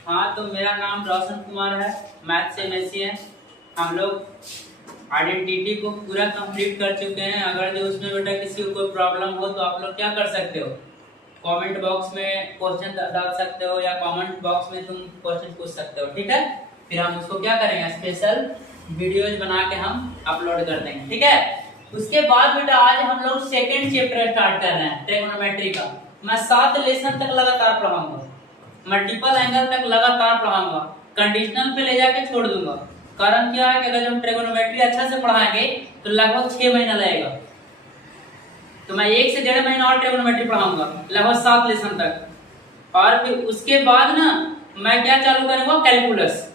हाँ, तो मेरा नाम रोशन कुमार है, मैथ से एमएससी है। हम लोग आइडेंटिटी को पूरा कंप्लीट कर चुके हैं। अगर जो उसमें बेटा किसी को कोई प्रॉब्लम हो तो आप लोग क्या कर सकते हो, कमेंट बॉक्स में क्वेश्चन डाल सकते हो या कमेंट बॉक्स में तुम क्वेश्चन पूछ सकते हो, ठीक है। फिर हम उसको क्या करेंगे, स्पेशल वीडियोज बना के हम अपलोड कर देंगे, ठीक है। उसके बाद बेटा आज हम लोग सेकेंड चैप्टर स्टार्ट कर रहे हैं ट्रिग्नोमेट्री का। मैं 7 लेसन तक लगातार पढ़ाऊंगा, मल्टीपल एंगल तक लगातार पढ़ाऊंगा, कंडीशनल पे ले जाके छोड़ दूंगा। कारण क्या है कि अगर हम ट्रिगोनोमेट्री अच्छा से पढ़ाएंगे तो लगभग 6 महीना लगेगा, तो मैं 1 से 1.5 महीना और ट्रिगोनोमेट्री पढ़ाऊंगा लगभग 7 लेसन तक। और फिर उसके बाद ना मैं क्या चालू करूंगा, कैलकुलस।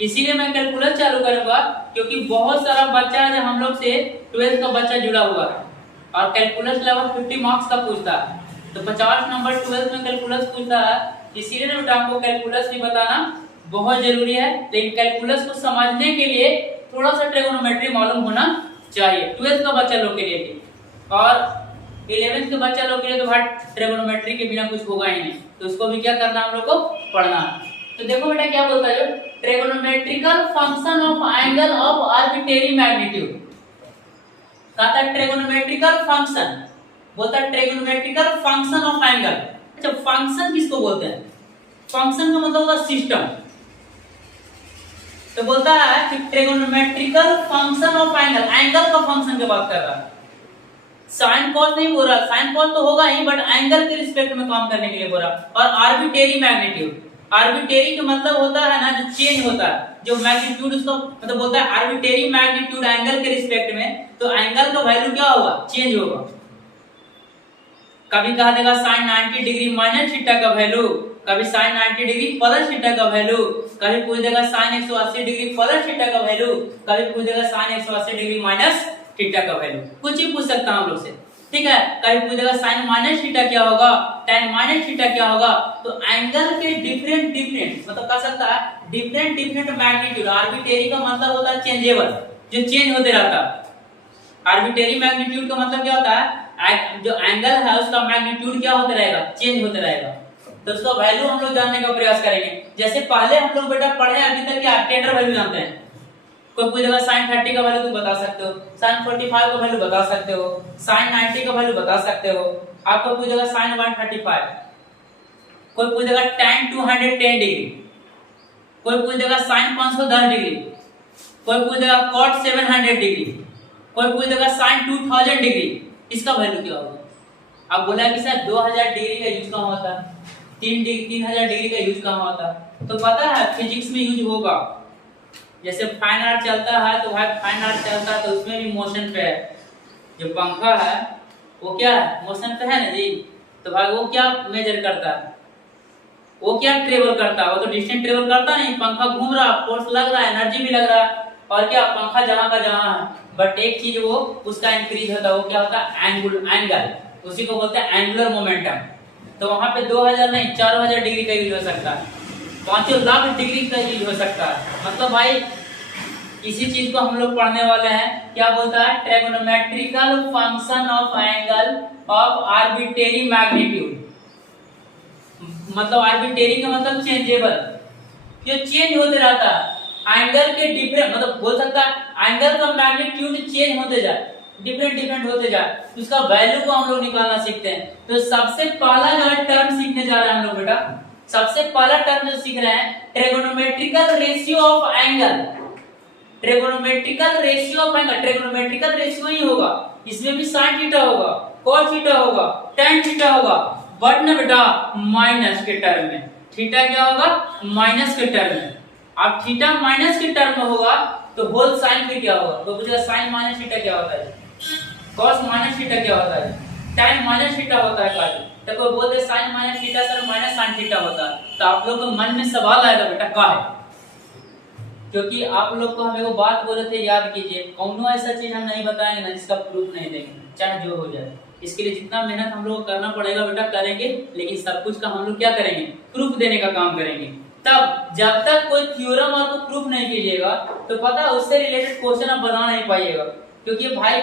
इसीलिए मैं कैलकुलस चालू करूंगा क्योंकि बहुत सारा बच्चा है जो हम लोग से 12th का बच्चा जुड़ा हुआ है और कैलकुलस लगभग 50 मार्क्स का पूछता है, तो 50 नंबर 12th में कैलकुलस पूछता है। इसीलिए ना बेटा आपको कैलकुलस भी बताना बहुत जरूरी है। लेकिन कैलकुलस को समझने के लिए थोड़ा सा ट्रिगोनोमेट्री मालूम होना चाहिए 12th का बच्चा लोग के लिए भी, और 11th के बच्चा लोग के लिए तो भाई ट्रिगोनोमेट्री के बिना कुछ होगा ही नहीं, तो उसको भी क्या करना हम लोग को पढ़ना। तो देखो बेटा क्या बोलता है, trigonometrical function of angle of arbitrary magnitude. कहता है ट्रिगोनोमेट्रिकल फंक्शन, बोलता है ट्रिगोनोमेट्रिकल फंक्शन ऑफ एंगल। अच्छा, फंक्शन किसको बोलते हैं, फंक्शन का मतलब होता है सिस्टम। तो बोलता है कि trigonometrical function of angle, angle का फंक्शन की बात कर रहा है, साइन कॉस नहीं बोल रहा। साइन कॉस तो होगा ही, बट एंगल के रिस्पेक्ट में काम करने के लिए बोल रहा। और आर्बिट्रेरी मैग्नीट्यूड, आर्बिट्रेरी का मतलब होता है ना जो चेंज होता है, जो मैग्नीट्यूड उसको मतलब बोलता है आर्बिट्रेरी मैग्नीट्यूड एंगल के रिस्पेक्ट में, तो एंगल का वैल्यू क्या होगा, चेंज होगा। कभी कहा देगा साइन 90 डिग्री माइनस थीटा का वैल्यू, कभी साइन 90 डिग्री प्लस थीटा का वैल्यू, कभी पूछ देगा साइन 180 डिग्री प्लस थीटा का वैल्यू, कभी पूछ देगा साइन 180 डिग्री माइनस थीटा का वैल्यू, कुछ ही पूछ सकता हम लोग से, ठीक है। कभी पूछ देगा साइन माइनस थीटा क्या होगा, tan माइनस थीटा क्या होगा। तो एंगल के डिफरेंट मतलब कह सकता है डिफरेंट मैग्नीट्यूड। आर्बिट्रेरी का मतलब होता है चेंजेबल, जो चेंज होते रहता है। आर्बिट्रेरी मैग्नीट्यूड का मतलब क्या होता है, जो एंगल है उसका मैग्नीट्यूड क्या होता रहेगा, चेंज होता रहेगा। तो उसका वैल्यू हम लोग जानने का प्रयास करेंगे। जैसे पहले हम लोग बेटा पढ़े अभी तक क्या टेंडर वैल्यू जानते हैं। कोई पूछेगा साइन 30 का वैल्यू तुम बता सकते हो, साइन 45 का वैल्यू बता सकते हो, साइन 90 का वैल्यू बता सकते हो। आपको पूछेगा साइन 135, कोई पूछेगा tan 210 डिग्री, कोई पूछेगा साइन 510 डिग्री, कोई पूछेगा cot 700 डिग्री, कोई पूछेगा साइन 2000 डिग्री, इसका वैल्यू क्या होगा। अब बोला कि सर 2000 डिग्री का यूज कहाँ होता है, 3000 डिग्री का यूज कहाँ होता है। तो पता है फिजिक्स में यूज होगा। जैसे फाइन आर्ट चलता है तो भाई फाइन आर्ट चलता है तो उसमें भी मोशन पे है। जो पंखा है वो क्या है, मोशन पे है ना जी। तो भाई वो क्या मेजर करता है, वो क्या ट्रेवल करता है, वो तो डिस्टेंस ट्रेवल करता नहीं। पंखा घूम रहा, फोर्स लग रहा है, एनर्जी भी लग रहा है, और क्या पंखा जहां का जहां है। बट एक चीज वो उसका इंक्रीज होता है, वो क्या होता है, एंगल, उसी को बोलते हैं एंगुलर मोमेंटम। तो वहां पे 2000 नहीं 4000 डिग्री का यूज हो सकता है, 5 लाख डिग्री का यूज हो सकता है। मतलब भाई इसी चीज को हम लोग पढ़ने वाले हैं। क्या बोलता है, trigonometrical function of angle of arbitrary magnitude. मतलब आर्बिट्रेरी का मतलब चेंजेबल, जो चेंज होते रहता है। एंगल के डिफरेंट मतलब बोल सकता है एंगल का मैग्नीट्यूड चेंज होते जाए, डिफरेंट होते जाए, उसका वैल्यू को हम लोग निकालना सीखते हैं। तो सबसे पहला जो है टर्म सीखने जा रहे हैं हम लोग बेटा, सबसे पहला टर्म जो सीख रहे हैं trigonometrical ratio of angle. Trigonometrical ratio of angle, trigonometrical ratio ही होगा, इसमें भी sin थीटा होगा, cos थीटा होगा, tan थीटा होगा, बट ना बेटा माइनस के टर्म में। थीटा क्या होगा, माइनस के टर्म में। अब थीटा माइनस के टर्म में होगा तो होल साइन फिर क्या होगा। तो पूछेगा साइन माइनस थीटा क्या होता है, cos माइनस थीटा क्या होता है, tan माइनस थीटा होता है काजी। तो कोई बोलते sine minus theta sir minus sin theta होता है, तो आप लोग के मन में सवाल आएगा बेटा का है, क्योंकि आप लोग को हम एगो बात बोले थे याद कीजिए, कौनो ऐसा चीज हम नहीं बताएंगे ना जिसका प्रूफ नहीं देंगे, चाहे जो हो जाए। इसके लिए जितना मेहनत हम लोग को करना पड़ेगा बेटा करेंगे, लेकिन सब कुछ का हम लोग क्या करेंगे, प्रूफ देने का काम करेंगे। तब जब तक कोई थ्योरम और को प्रूफ नहीं कीजिएगा तो पता है उससे रिलेटेड क्वेश्चन आप बना नहीं पाइएगा। क्योंकि भाई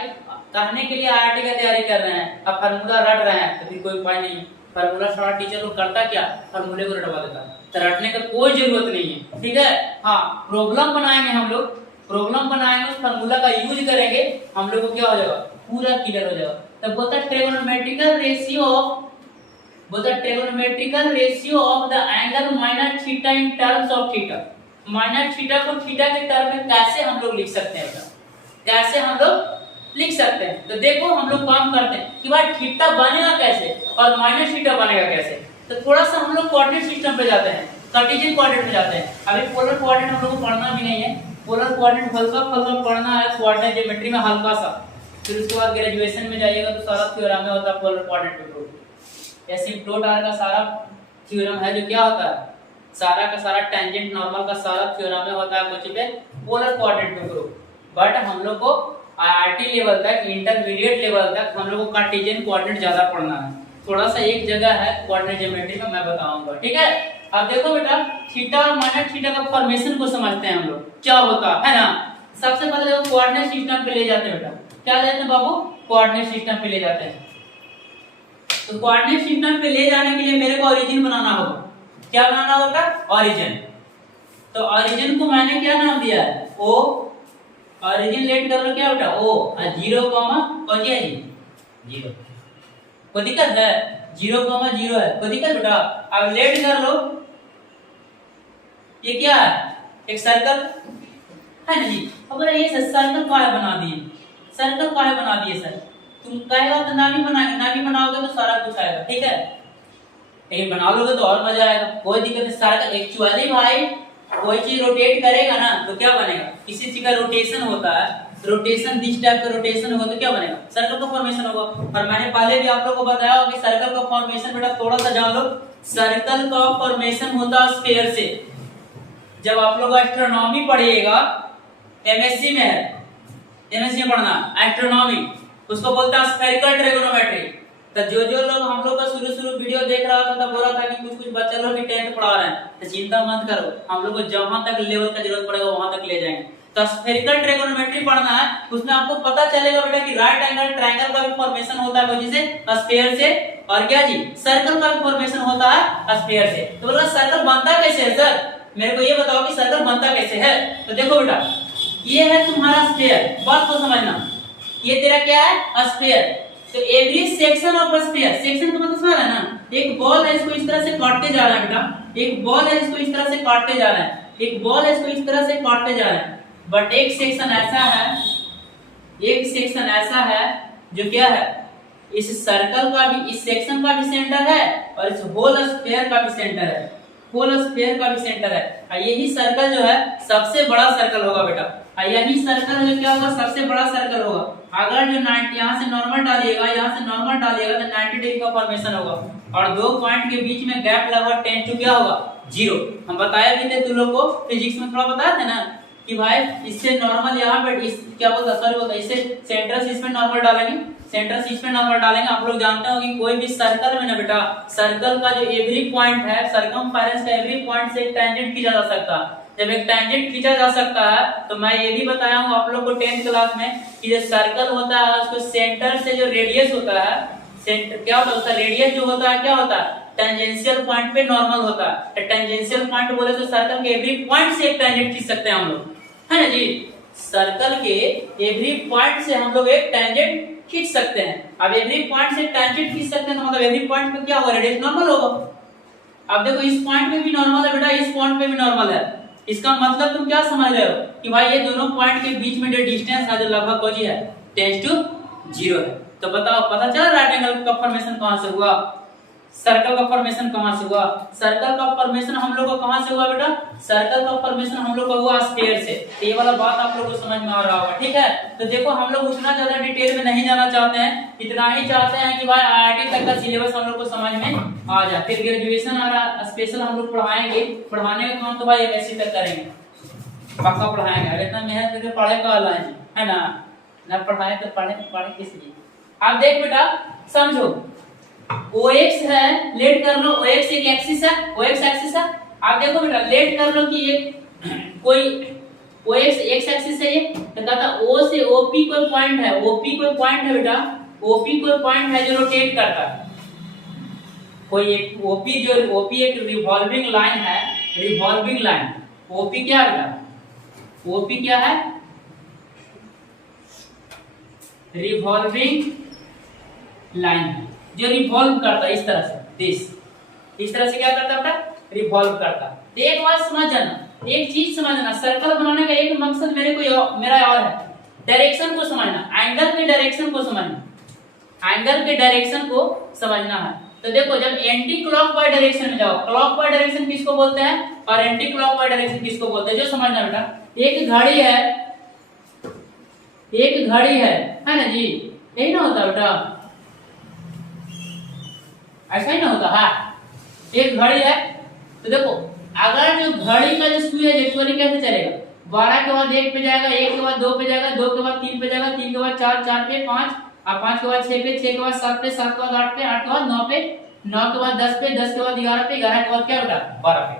कहने के लिए आईआईटी का तैयारी कर रहे हैं, अब फार्मूला रट रहे हैं, तो फिर कोई उपाय नहीं। फार्मूला शॉर्ट टीचर लोग करता क्या, फार्मूले को रटवा देता, तो रटने का कोई जरूरत नहीं है, ठीक है। हाँ, प्रॉब्लम बनाएंगे हम लोग, प्रॉब्लम बनाएंगे, उस फार्मूला का यूज करेंगे, हम लोग को क्या हो जाएगा, पूरा क्लियर हो जाएगा। तब बोलता है ट्रिगोनोमेट्रिकल रेशियो ऑफ, बोलता है trigonometrical ratio of the angle minus theta in terms of theta. Minus theta को थीटा के टर्म में कैसे हम लोग लिख सकते हैं, कैसे हम लोग लिख सकते हैं। तो देखो हम लोग काम करते हैं कि भाई थीटा बनेगा कैसे और माइनस थीटा बनेगा कैसे। तो थोड़ा सा हम लोग कोऑर्डिनेट सिस्टम पे जाते हैं, कार्टेशियन कोऑर्डिनेट में जाते हैं। अभी पोलर कोऑर्डिनेट हम लोग को पढ़ना भी नहीं है, पोलर कोऑर्डिनेट हल्का फुल्का पढ़ना है, कोऑर्डिनेट ज्योमेट्री में हल्का सा, फिर उसके बाद ग्रेजुएशन में जाइएगा तो सारा थ्योरम में होता है पोलर कोऑर्डिनेट पे प्रूफ। एसिम्प्टोट आर का सारा थ्योरम है जो क्या होता है, सारा का सारा टेंजेंट नॉर्मल का सारा थ्योरम में होता है कुछ पे पोलर कोऑर्डिनेट पे प्रूफ। बट हम लोग को आईआईटी लेवल तक, इंटरमीडिएट लेवल तक हम लोग को कार्टेशियन कोऑर्डिनेट ज्यादा पढ़ना है। थोड़ा सा एक जगह है कोऑर्डिनेट ज्योमेट्री में, मैं बताऊंगा, ठीक है। अब देखो बेटा, थीटा और माइनस थीटा का फॉर्मेशन को समझते हैं हम लोग, क्या होता है ना। सबसे पहले देखो कोऑर्डिनेट सिस्टम पे ले जाते हैं बेटा, क्या लेते हैं बाबू, कोऑर्डिनेट सिस्टम पे ले जाते हैं। तो कोऑर्डिनेट सिस्टम पे ले जाने के लिए मेरे को ओरिजिन बनाना होगा। क्या बनाना होगा, ओरिजिन। तो ओरिजिन को मैंने क्या नाम दिया है, ओ। ओरिजिन लेट कर लो क्या बेटा, ओ, और 0, कौन सी है जी, 0। कोई दिक्कत है, 0,0 है, कोई दिक्कत बेटा। अब लेट कर लो, ये क्या है, एक सर्कल है ना जी। अब ये सर्कल काहे बना दिए, सर्कल काहे बना दिए सर, तुम कहेगा तो नामी बनाएंगे, नामी बनाओगे तो सारा कुछ आएगा, ठीक है। लेकिन बना लोगे तो और मजा आएगा, कोई दिक्कत नहीं। सर्कल एक्चुअली भाई कोई चीज रोटेट करेगा ना तो क्या बनेगा, किसी चीज का रोटेशन होता है, रोटेशन दिस टाइप का रोटेशन होगा तो क्या बनेगा, सर्कल का फॉर्मेशन होगा। और मैंने पहले भी आप लोगों को बताया कि सर्कल का फॉर्मेशन बेटा थोड़ा सा जान लो, सर्कल का फॉर्मेशन होता है स्फीयर से। जब आप लोग एस्ट्रोनॉमी पढ़िएगा, एमएससी में है, एमएससी में पढ़ना एस्ट्रोनॉमी, उसको बोलता है स्फेरिकल ट्रिगोनोमेट्री। तो जो लोग हम लोग का शुरू वीडियो देख रहा था तब बोला था कि कुछ बच्चे लोग भी 10th पढ़ा रहे हैं, तो चिंता मत करो, हम लोग को जहां तक लेवल का जरूरत पड़ेगा वहां तक ले जाएंगे। तो स्फेरिकल ट्रिगोनोमेट्री पढ़ना है, उसमें आपको पता चलेगा बेटा कि राइट एंगल ट्रायंगल का भी फॉर्मेशन होता है वजह से स्फीयर से, और क्या जी, सर्कल का भी फॉर्मेशन होता है स्फीयर से। तो बोला सर्कल बनता कैसे है सर, मेरे को ये बताओ कि सर्कल बनता कैसे है। तो देखो बेटा, ये है तुम्हारा स्फीयर, बात को समझना, ये तेरा क्या है, स्फीयर। तो every section of sphere, section का मतलब समझ है ना, एक बॉल है, इसको इस तरह से काटते जा रहा है बेटा, एक बॉल है, इसको इस तरह से काटते जा रहा है, एक बॉल है, इसको इस तरह से काटते जा रहा है। बट एक सेक्शन ऐसा है, एक सेक्शन ऐसा है जो क्या है, इस सर्कल का भी, इस सेक्शन का भी सेंटर है और इस होल स्फीयर का भी सेंटर है, होल स्फीयर का भी सेंटर है। यही सर्कल जो है सबसे बड़ा सर्कल होगा बेटा, यही सर्कल जो क्या होगा, सबसे बड़ा सर्कल होगा। अगर जो 90 यहाँ से नॉर्मल डालिएगा, यहाँ से नॉर्मल डालिएगा तो 90 डिग्री का फॉर्मेशन होगा, और दो पॉइंट के बीच में गैप लगभग 10 टू क्या होगा, 0। हम बताया भी थे तुम लोग को, फिजिक्स में थोड़ा बताया था ना कि भाई इससे नॉर्मल यहाँ पे इस क्या बोलता, सॉरी बोलता, इससे सेंटर से इसमें नॉर्मल डालेंगे, सेंटर से इसमें नॉर्मल डालेंगे। आप लोग जानते हो कि कोई भी सर्कल में ना बेटा, सर्कल का जो एवरी पॉइंट है, सर्कमफेरेंस का एवरी पॉइंट से एक टेंजेंट खींचा जा सकता है। जब एक टेंजेंट खींचा जा सकता है तो मैं ये भी बताया हूँ आप लोग को 10th क्लास में कि जो सर्कल होता है उसको सेंटर से जो रेडियस होता है, सेंटर क्या होता है, उसका रेडियस जो होता है क्या होता है, टेंजेंशियल पॉइंट पे नॉर्मल होता है। टेंजेंशियल पॉइंट बोले तो सर्कल के एवरी पॉइंट से एक टेंजेंट खींच सकते हैं हम लोग, है ना जी। सर्कल के एवरी पॉइंट से हम लोग एक टेंजेंट खींच सकते हैं। अब एवरी पॉइंट से टेंजेंट खींच सकते हैं तो मतलब एवरी पॉइंट पे क्या होगा, रेडियस नॉर्मल होगा। अब देखो इस पॉइंट पे भी नॉर्मल है बेटा, इस पॉइंट पे भी नॉर्मल है, इसका मतलब तुम क्या समझ रहे हो कि भाई ये दोनों पॉइंट के बीच में जो डिस्टेंस है जो लगभग कोई है 10:0 है। तो बताओ, पता चला राइट एंगल का फॉर्मेशन कहां से हुआ, सर्कल का फॉर्मेशन कहां से हुआ। सर्कल का फॉर्मेशन हम लोग को कहां से हुआ बेटा, सर्कल का फॉर्मेशन हम लोग को हुआ स्फीयर से। तो ये वाला बात आप लोग को समझ में आ रहा होगा, ठीक है। तो देखो हम लोग उतना ज्यादा डिटेल में नहीं जाना चाहते हैं, इतना ही चाहते हैं कि भाई आईआईटी तक का सिलेबस हम लोग को समझ में आ जाए। फिर ग्रेजुएशन आ रहा, स्पेशल हम लोग पढ़ाएंगे, पढ़ाने का काम तो भाई एमएससी तक करेंगे, पक्का पढ़ाएंगे। अगर इतना मेहनत करके पढ़े का अल्लाह जी, है ना, ना पढ़ाए तो पढ़े किस लिए। आप देख बेटा समझो, OX है, लेट कर लो, OX एक एक्सिस है, OX एक्सिस है। आप देखो बेटा लेट कर लो कि एक कोई OX एक्स एक्सिस है, ये तो कहता O से OP कोई पॉइंट है, OP कोई पॉइंट है बेटा, OP कोई पॉइंट है जो रोटेट करता है, कोई एक ओपी एक रिवॉल्विंग लाइन है, रिवॉल्विंग लाइन। ओपी क्या है? ओपी क्या है? रिवॉल्विंग लाइन है जो रिवॉल्व करता है इस तरह से, इस तरह से क्या करता है? रिवॉल्व करता। तो एक बात समझ जाना, एक चीज समझना, सर्कल बनाने का एक मकसद मेरा और है, डायरेक्शन को समझना, एंगल के डायरेक्शन को समझना, एंगल के डायरेक्शन को समझना है। तो देखो, जब एंटी क्लॉकवाइज डायरेक्शन में जाओ, क्लॉकवाइज डायरेक्शन किसको बोलते हैं और एंटी क्लॉकवाइज डायरेक्शन किसको बोलते हैं, जो समझना बेटा। एक घड़ी है, एक घड़ी है ना जी, यही ना होता बेटा, ऐसा ही ना होता है। एक घड़ी है, तो देखो अगर जो घड़ी का जो सुई है एक्चुअली कैसे चलेगा, 12 के बाद 1 पे जाएगा, 1 के बाद 2 पे जाएगा, 2 के बाद 3 पे जाएगा, 3 के बाद 4, 4 पे 5, और 5 के बाद 6 पे, 6 के बाद 7 पे, 7 के बाद 8 पे, 8 के बाद 9 पे, 9 के बाद 10 पे, 10 के बाद 11 पे, 11 के बाद क्या बेटा 12 पे।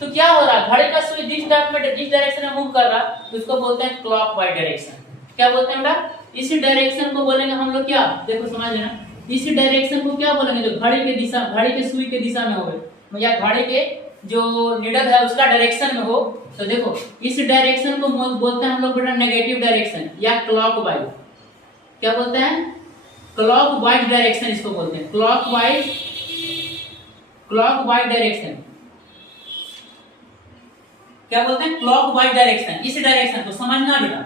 तो क्या हो रहा है, घड़ी का सुई जिस डायरेक्शन में मूव कर रहा है उसको बोलते हैं क्लॉकवाइज डायरेक्शन। क्या बोलते हैं बेटा? इसी डायरेक्शन को बोलेंगे हम लोग क्या, देखो समझ लेना, इसी डायरेक्शन को क्या बोलेंगे, जो घड़ी के दिशा, घड़ी के सुई के दिशा में हो या घड़ी के जो निडल है उसका डायरेक्शन में हो, तो देखो इस डायरेक्शन को बोलते हैं हम लोग बेटा नेगेटिव डायरेक्शन या क्लॉकवाइज। क्या बोलते हैं? क्लॉकवाइज डायरेक्शन इसको बोलते हैं, क्लॉकवाइज डायरेक्शन। क्या बोलते हैं? Clockwise direction. इस डायरेक्शन को समझना बेटा,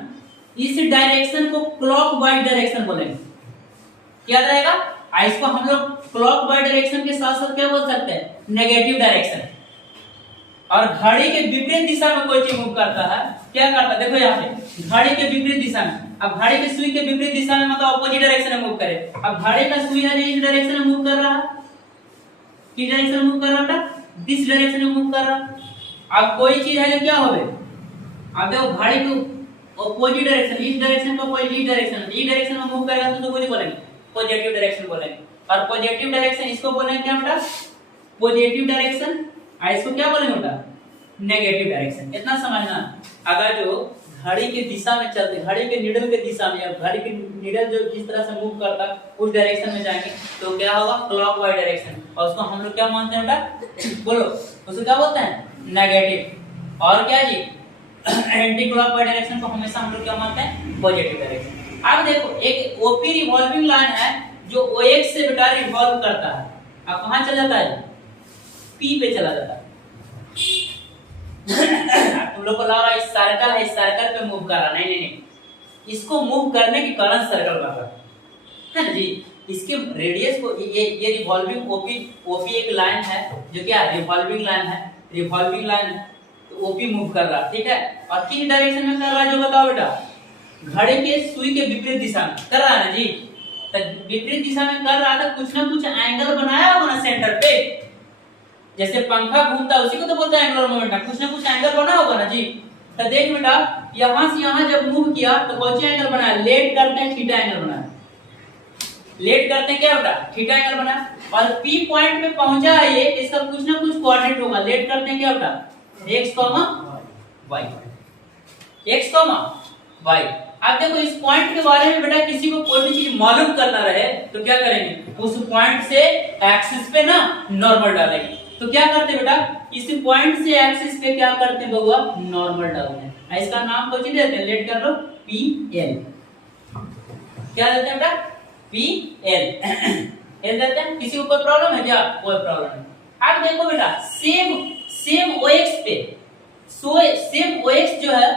इस डायरेक्शन को क्लॉकवाइज डायरेक्शन बोलेंगे, याद रहेगा। इसको हम लोग क्लॉकवाइज डायरेक्शन के साथ साथ क्या बोल सकते हैं, नेगेटिव डायरेक्शन। और घड़ी के विपरीत दिशा में कोई चीज मूव करता है, क्या करता है, देखो यहाँ पे घड़ी के विपरीत दिशा में, अब घड़ी के सुई के विपरीत दिशा में मतलब अपोजिट डायरेक्शन में मूव करे। अब घड़ी का सुई है जो इस डायरेक्शन में मूव कर रहा है, किस डायरेक्शन में मूव कर रहा है, दिस डायरेक्शन में मूव कर रहा है। अब कोई चीज है जो क्या होवे, अब देखो घड़ी को अपोजिट डायरेक्शन, इस डायरेक्शन को कोई इस डायरेक्शन में मूव करेगा तो कोई बोलेंगे पॉजिटिव डायरेक्शन बोलेंगे। और पॉजिटिव डायरेक्शन इसको बोलेंगे क्या बेटा, पॉजिटिव डायरेक्शन। और इसको क्या बोलेंगे बेटा, नेगेटिव डायरेक्शन। इतना समझना, अगर जो घड़ी के दिशा में चलते, घड़ी के निडल के दिशा में, या घड़ी के निडल जो जिस तरह से मूव करता उस डायरेक्शन में जाएंगे तो क्या होगा, क्लॉकवाइज डायरेक्शन। और उसको हम लोग क्या मानते हैं बेटा, बोलो उसको क्या बोलते हैं, नेगेटिव। और क्या जी, एंटी क्लॉकवाइज डायरेक्शन को हमेशा हम लोग क्या मानते हैं, पॉजिटिव डायरेक्शन। अब देखो एक ओपी रिवॉल्विंग लाइन है जो OX से बेटा रिवॉल्व करता है, अब कहां चला जाता है, P पे चला जाता है। तुम लोग को लग रहा है इस सर्कल है, इस सर्कल पे मूव कर रहा, नहीं नहीं नहीं, इसको मूव करने के कारण सर्कल बन रहा है ना जी। इसके रेडियस को ये रिवॉल्विंग ओपी एक लाइन है जो क्या रिवॉल्विंग लाइन है, रिवॉल्विंग लाइन है, तो ओपी मूव कर रहा, ठीक है। और किस डायरेक्शन में कर रहा है जो बताओ बेटा, घड़ी के सुई के विपरीत दिशा में कर रहा है ना जी। तो विपरीत दिशा में कर रहा था, कुछ ना कुछ एंगल बनाया होगा ना सेंटर पे, जैसे पंखा घूमता है उसी को तो बोलते हैं एंगुलर मोमेंटम, कुछ ना कुछ एंगल बना होगा ना जी। तो देख बेटा, यहां से यहां जब मूव किया तो कौन सा एंगल बनाया, लेट करते हैं थीटा एंगल बनाया, लेट करते हैं क्या बेटा, थीटा एंगल बनाया। और P पॉइंट पे पहुंचा है ये, इसका कुछ ना कुछ कोऑर्डिनेट होगा, लेट करते हैं क्या बेटा, x, y, x, y। अब देखो इस पॉइंट के बारे में बेटा किसी को कोई भी चीज मालूम करना रहे तो क्या करेंगे, उस पॉइंट से एक्सिस पे ना नॉर्मल डालेंगे। तो क्या करते बेटा, इस पॉइंट से एक्सिस पे क्या करते हैं बउआ, नॉर्मल डालते हैं। इसका नाम कोई देते हैं, लेट कर लो PL। क्या देते हैं बेटा, PL L देते हैं। किसी को कोई प्रॉब्लम है क्या, कोई प्रॉब्लम नहीं। अब देखो बेटा सेम OX पे, सेम OX जो है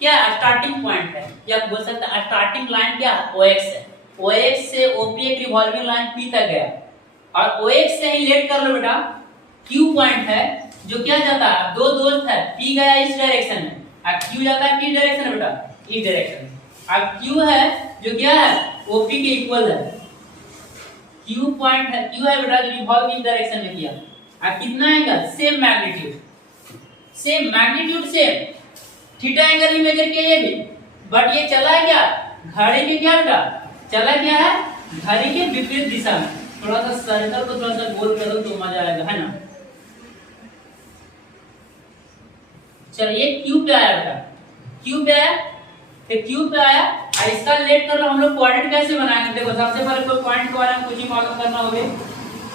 क्या स्टार्टिंग पॉइंट है, या बोल सकते हैं स्टार्टिंग लाइन क्या OX है। OX से OP एक रिवॉल्विंग लाइन P तक गया, और OX से ही लेट कर लो बेटा Q पॉइंट है जो क्या जाता है, दो दोस्त है, P गया इस डायरेक्शन में और Q जाता है किस डायरेक्शन में बेटा, इस डायरेक्शन में। अब Q है जो क्या है OP के इक्वल है, Q पॉइंट है, Q है बेटा जो रिवॉल्व इस डायरेक्शन में किया। अब कितना angle, same magnitude same, theta angle ही मेजर किया ये भी, बट ये चला है क्या, घड़ी के क्या बेटा, चला क्या है, घड़ी के विपरीत दिशा में। थोड़ा सा सर्कल को थोड़ा सा गोल कर दो तो मजा आएगा, है ना। चलिए Q पे आया बेटा, Q पे आया, फिर Q पे आया, और इसका लेट कर लो हम लोग कोऑर्डिनेट कैसे बनाएंगे। देखो सबसे पहले कोई पॉइंट के बारे में कुछ ही मालूम करना होगा,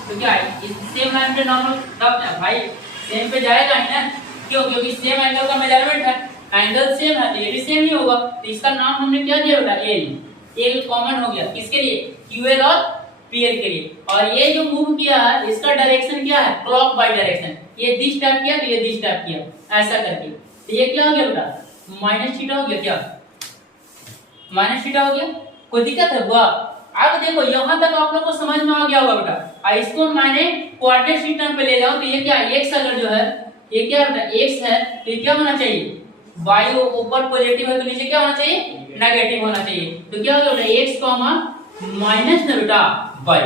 तो क्या है, इस सेम लाइन पे नॉर्मल तब भाई सेम पे जाएगा ही ना, क्यों, क्योंकि सेम एंगल का मेजरमेंट है, एंगल सेम है तो ये भी सेम ही होगा, तो इसका नाम हमने क्या दिया बेटा, एल। एल कॉमन हो गया किसके लिए, क्यूएल और पीएल के लिए। और ये जो मूव किया है इसका डायरेक्शन क्या है, क्लॉक बाय डायरेक्शन, ये दिस टाइप किया तो ये दिस टाइप किया, ऐसा करके, तो ये क्या हो गया बेटा, माइनस थीटा हो गया, क्या माइनस थीटा हो गया, कोई दिक्कत है बुआ। अब देखो यहाँ तक आप लोग को समझ में आ गया होगा बेटा, और इसको मैंने कोऑर्डिनेट सिस्टम पे ले जाऊं तो ये क्या, x अगर जो है ये क्या बेटा x है, तो ये क्या होना चाहिए, y ऊपर पॉजिटिव है तो नीचे क्या होना चाहिए, नेगेटिव होना चाहिए, तो क्या होगा बेटा x माइनस ना बेटा y।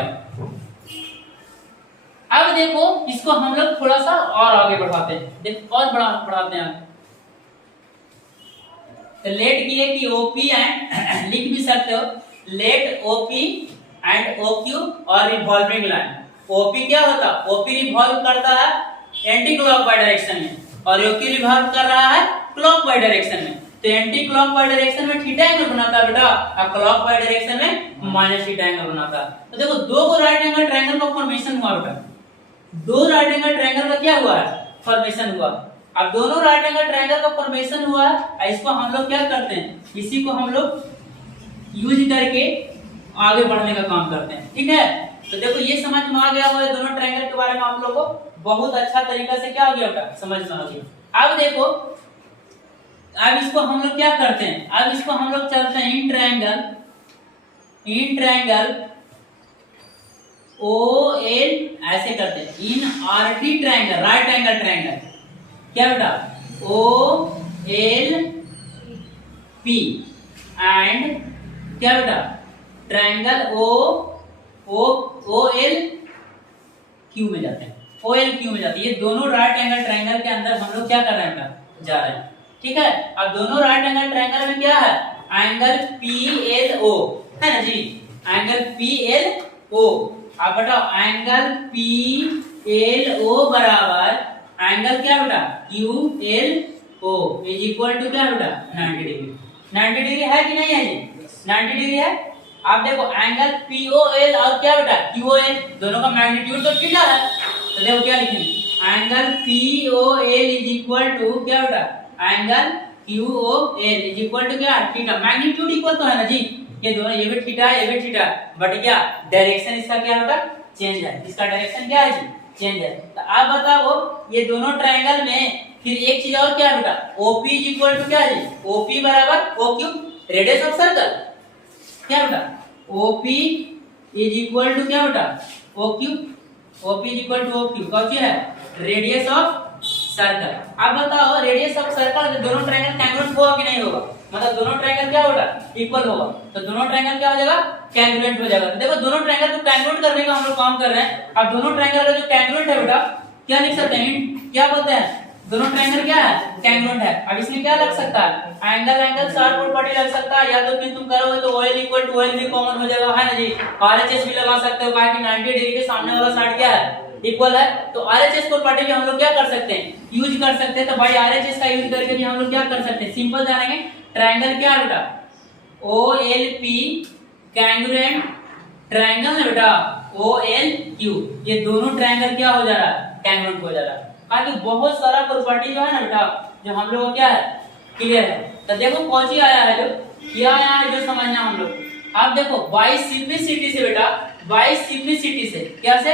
अब देखो इसको हम लोग थोड़ा सा और आगे बढ़ाते हैं, देखो और बढ़ाते हैं, तो लेट की है कि ओपी एंड लिख भी सकते हो, लेट ओपी एंड ओक्यू और रिवॉल्विंग लाइन। ओपी क्या होता है, ओपी रिवॉल्व करता है एंटी क्लॉक बाय डायरेक्शन में, और ओक्यू रिवॉल्व कर रहा है क्लॉक बाय डायरेक्शन में, तो एंटी क्लॉक बाय डायरेक्शन में थीटा एंगल बनाता है बेटा, और क्लॉक बाय डायरेक्शन में माइनस थीटा एंगल बनाता है। तो देखो दो को राइट एंगल ट्रायंगल का फॉर्मेशन हुआ बेटा, दो राइट एंगल ट्रायंगल का क्या हुआ है, फॉर्मेशन हुआ। अब दोनों राइट एंगल ट्रायंगल का फॉर्मेशन हुआ है, इसको हम लोग क्या करते हैं, इसी को हम लोग यूज करके आगे बढ़ने का काम करते हैं, ठीक है। तो देखो ये समझ में आ गया हुआ है, दोनों ट्रायंगल के बारे में आप लोगों को बहुत अच्छा तरीका से क्या हो गया बेटा, समझ में आ गया। अब देखो अब इसको हम लोग क्या करते हैं, अब इसको हम लोग चलते हैं इन ट्रायंगल ओ एल ऐसे करते हैं, in RT triangle, right angle triangle, क्या बेटा ओ एल पी एंड क्या बेटा ट्रायंगल ओ एल क्यू में जाते हैं, ओ एल क्यू में जाते हैं, ये दोनों राइट एंगल ट्रायंगल के अंदर हम लोग क्या कर रहे हैं बेटा, जा रहे हैं, ठीक है। अब दोनों राइट एंगल ट्रायंगल में क्या है, एंगल पी एल ओ है ना जी, एंगल पी एल ओ। अब बताओ एंगल पी एल ओ बराबर एंगल क्या बेटा Q L O is equal to क्या बेटा 90 डिग्री। 90 डिग्री है कि नहीं है जी, 90 डिग्री है। आप देखो एंगल पीओएल और क्या बेटा क्यूओएल, दोनों का मैग्नीट्यूड तो थीटा है, तो देखो क्या लिखेंगे, angle POL is equal to क्या बेटा angle QOL is equal to क्या थीटा, मैग्नीट्यूड इक्वल तो है ना जी, ये दोनों, ये भी थीटा है ये भी थीटा, बट क्या डायरेक्शन इसका क्या बेटा चेंज है, इसका डायरेक्शन क्या है जी चेंज है। तो आप बताओ ये दोनों ट्रायंगल में फिर एक चीज और क्या बेटा, ओपी इज इक्वल टू क्या जी, ओपी बराबर O Q radius of circle, क्या बेटा ओपी इज इक्वल टू क्या बेटा O Q, OP is equal to O Q, कौन सी है रेडियस ऑफ सर्कल। अब बताओ रेडियस ऑफ सर्कल दोनों ट्रायंगल कैंग्रुएंट होगा कि नहीं होगा, मतलब दोनों ट्रायंगल क्या होगा इक्वल होगा, तो दोनों ट्रायंगल क्या हो जाएगा कैंग्रुएंट हो जाएगा। तो देखो दोनों ट्रायंगल को कैंग्रुएंट करने का हम लोग काम कर रहे हैं। अब दोनों ट्रायंगल का जो कैंग्रुएंट है बेटा क्या लिख सकते हैं, क्या बोलते हैं, दोनों ट्रायंगल क्या है कैंग्रुएंट है। अब इसमें क्या लग सकता है, एंगल शार्प प्रॉपर्टी लग सकता है, या तो फिर तुम करोगे तो OL इक्वल टू OL भी कॉमन हो जाएगा, है ना जी। RHS भी लगा सकते हो, कहा कि 90 डिग्री के सामने वाला साइड क्या है इक्वल है, तो RHS प्रॉपर्टी भी हम लोग क्या कर सकते हैं यूज कर सकते हैं। तो भाई RHS का यूज करके भी हम लोग क्या कर सकते हैं, सिंपल जानेंगे ट्रायंगल क्या है बेटा OLP कैंग्रुएंट ट्रायंगल है बेटा OLQ, ये दोनों ट्रायंगल क्या हो जा रहा है कैंग्रुएंट हो जा रहा है। बाकी बहुत सारा प्रॉपर्टी जो है ना बेटा जो हम लोग को क्या है क्लियर है। तो देखो कौन सी आया है, जो क्या आया है जो समझना हम लोग। आप देखो बाय सिंप्लिसिटी से बेटा, बाय सिंप्लिसिटी से क्या से,